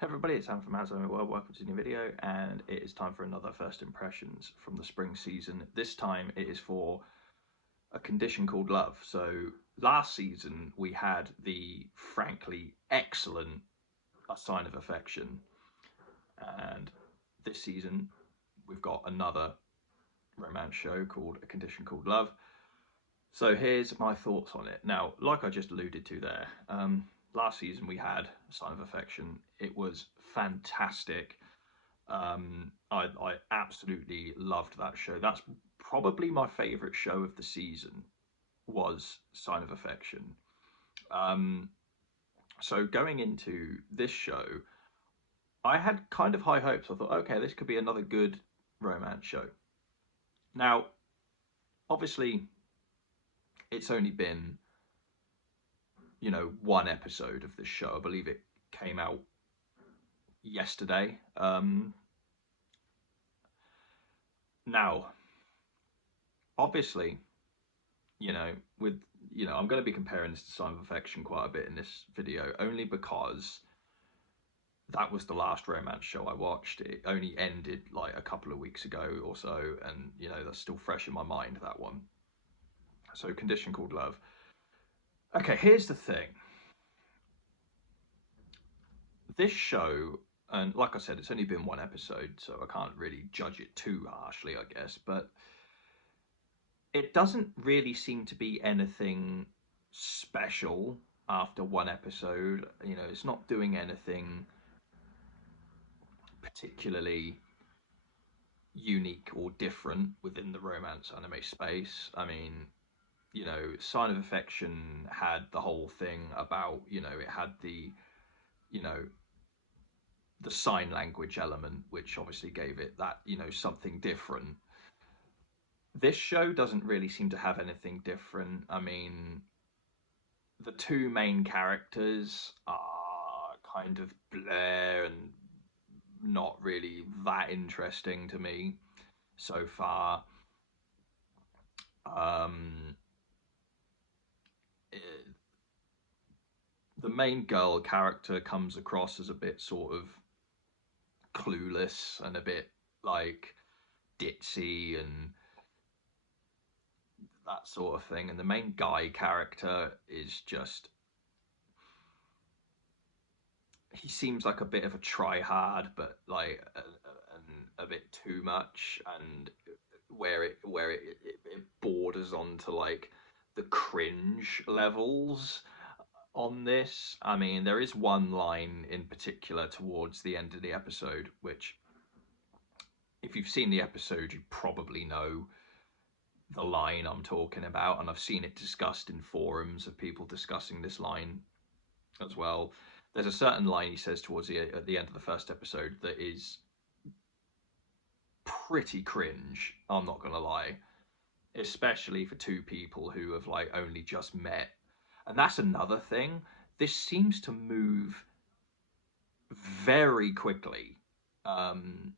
Hey everybody, it's Sam from Amazon World. Welcome to a new video, and it is time for another first impressions from the spring season. This time it is for a condition called love. So last season we had the frankly excellent A Sign of Affection, and this season we've got another romance show called A Condition Called Love. So here's my thoughts on it. Now, like I just alluded to there, last season we had A Sign of Affection. It was fantastic. I absolutely loved that show. That's probably my favourite show of the season was Sign of Affection. Um, so going into this show, I had kind of high hopes. I thought, okay, this could be another good romance show. Now, obviously, it's only been, one episode of this show. I believe it came out yesterday. Now, obviously, with I'm going to be comparing this to Sign of Affection quite a bit in this video, only because that was the last romance show I watched. It only ended like a couple of weeks ago or so, and that's still fresh in my mind, that one. So, Condition Called Love. Okay, here's the thing. This show, and like I said, it's only been one episode, so I can't really judge it too harshly, I guess, but it doesn't really seem to be anything special after one episode. It's not doing anything particularly unique or different within the romance anime space. I mean, Sign of Affection had the whole thing about, it had you know, the sign language element, which obviously gave it that, something different. This show doesn't really seem to have anything different. I mean, the two main characters are kind of bleh and not really that interesting to me so far. Um, it, the main girl character comes across as a bit sort of clueless and a bit like ditzy and that sort of thing. And the main guy character is just, he seems like a bit of a try hard, but like a bit too much, and where it borders onto like the cringe levels on this. I mean, there is one line in particular towards the end of the episode, which, if you've seen the episode, you probably know the line I'm talking about, and I've seen it discussed in forums of people discussing this line as well. There's a certain line he says towards at the end of the first episode that is pretty cringe. I'm not gonna lie, especially for two people who have like only just met. And that's another thing. This seems to move very quickly. Um,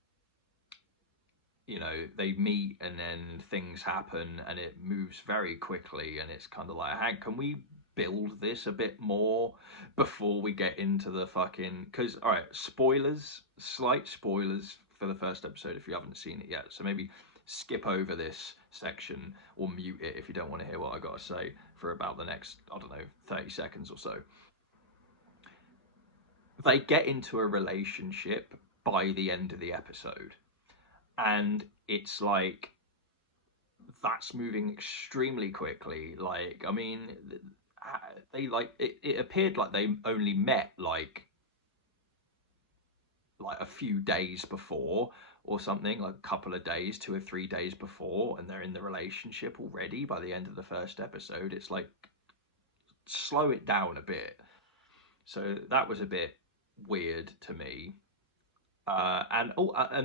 they meet and then things happen and it moves very quickly, and it's kind of like, hey, can we build this a bit more before we get into the fucking, because all right, spoilers, slight spoilers for the first episode if you haven't seen it yet, so maybe skip over this section or mute it if you don't want to hear what I gotta say for about the next, I don't know, 30 seconds or so. They get into a relationship by the end of the episode, and it's like that's moving extremely quickly. Like, I mean, they like it appeared like they only met like a few days before or something, like a couple of days, 2 or 3 days before, and they're in the relationship already by the end of the first episode. It's like, slow it down a bit. So that was a bit weird to me. And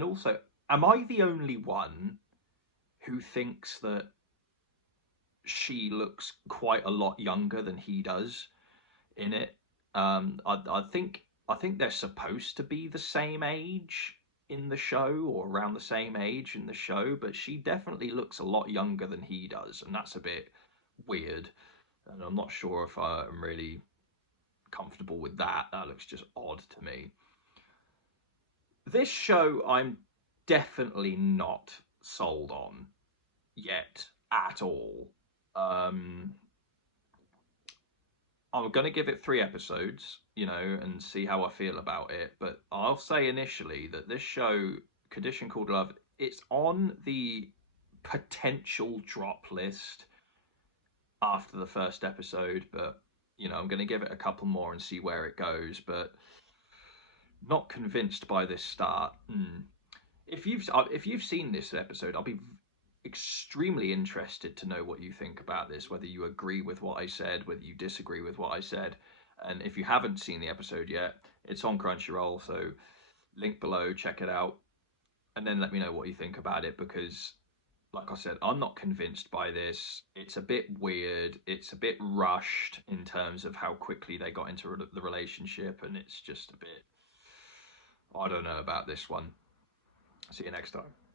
also, am I the only one who thinks that she looks quite a lot younger than he does in it? I think they're supposed to be the same age in the show, or around the same age in the show, but she definitely looks a lot younger than he does, and that's a bit weird. And I'm not sure if I'm really comfortable with that. That looks just odd to me. This show I'm definitely not sold on yet at all. Um, I'm going to give it 3 episodes, and see how I feel about it. But I'll say initially that this show, Condition Called Love, it's on the potential drop list after the first episode. But, I'm going to give it a couple more and see where it goes. But not convinced by this start. If you've seen this episode, I'll be extremely interested to know what you think about this, whether you agree with what I said, whether you disagree with what I said. And if you haven't seen the episode yet, it's on Crunchyroll, so link below, check it out, and then let me know what you think about it, because like I said, I'm not convinced by this. It's a bit weird, it's a bit rushed in terms of how quickly they got into the relationship, and it's just a bit, I don't know about this one. See you next time.